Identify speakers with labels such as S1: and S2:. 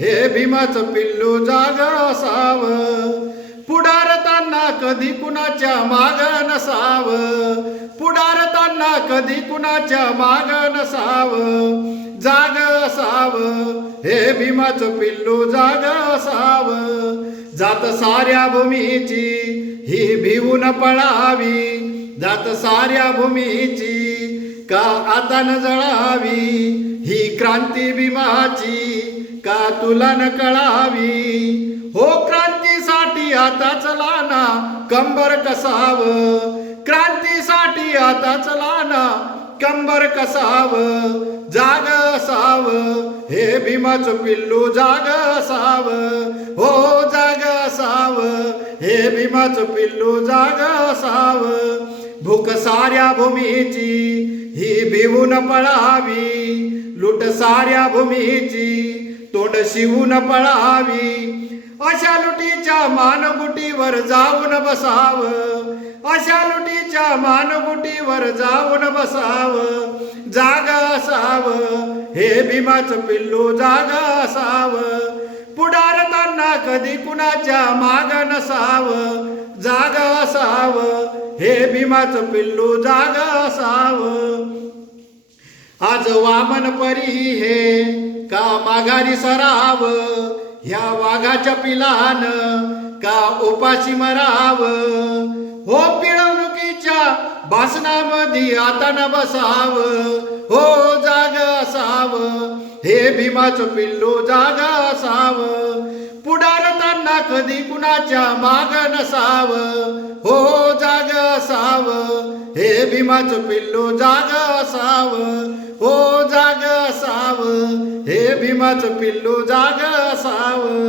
S1: हे भीमाचं पिल्लू जाग असाव. पुढारताना कधी कुणाच्या माग नसाव. पुढारताना कधी कुणाच्या माग नसाव. जाग असाव. हे भीमाचं पिल्लू जाग असाव. जात साऱ्या भूमीची ही भिवून पळावी. जात साऱ्या भूमीची का आता न जळावी ही क्रांती भीमाची का तुला न कळावी हो क्रांतीसाठी आता चला ना कंबर कसाव. क्रांतीसाठी आता चला ना कंबर कसाव. जाग असाव. हे भीमाचं पिल्लू जाग असाव. हो जाग असाव. हे भीमाचं पिल्लू जाग असाव. भूक साऱ्या भूमीची ही भिवून पळावी. लुट साऱ्या भूमीची तोंड शिवून पळावी. अशा लुटीच्या मानगुटीवर जाऊन बसाव. अशा लुटीच्या मानगुटीवर जाऊन बसाव. जाग असाव. हे भीमाचं पिल्लू जाग असावं. कधी कुणाच्या माग नसावं? जाग असावं? हे भीमाचं पिल्लू जाग असावं. आज वामन परी हे का माघारी सराव? ह्या वाघाच्या पिलान का उपाशी मराव? हो पिळवणुकीच्या भाषणामध्ये आता न बसाव. हो जाग असाव. हे भीमाचं पिल्लू जाग असाव. कधी कुणाच्या माग नसाव? हो जाग असाव. हे भीमाचं पिल्लू जाग असाव. हो जाग असाव. हे भीमाचं पिल्लू जाग असाव.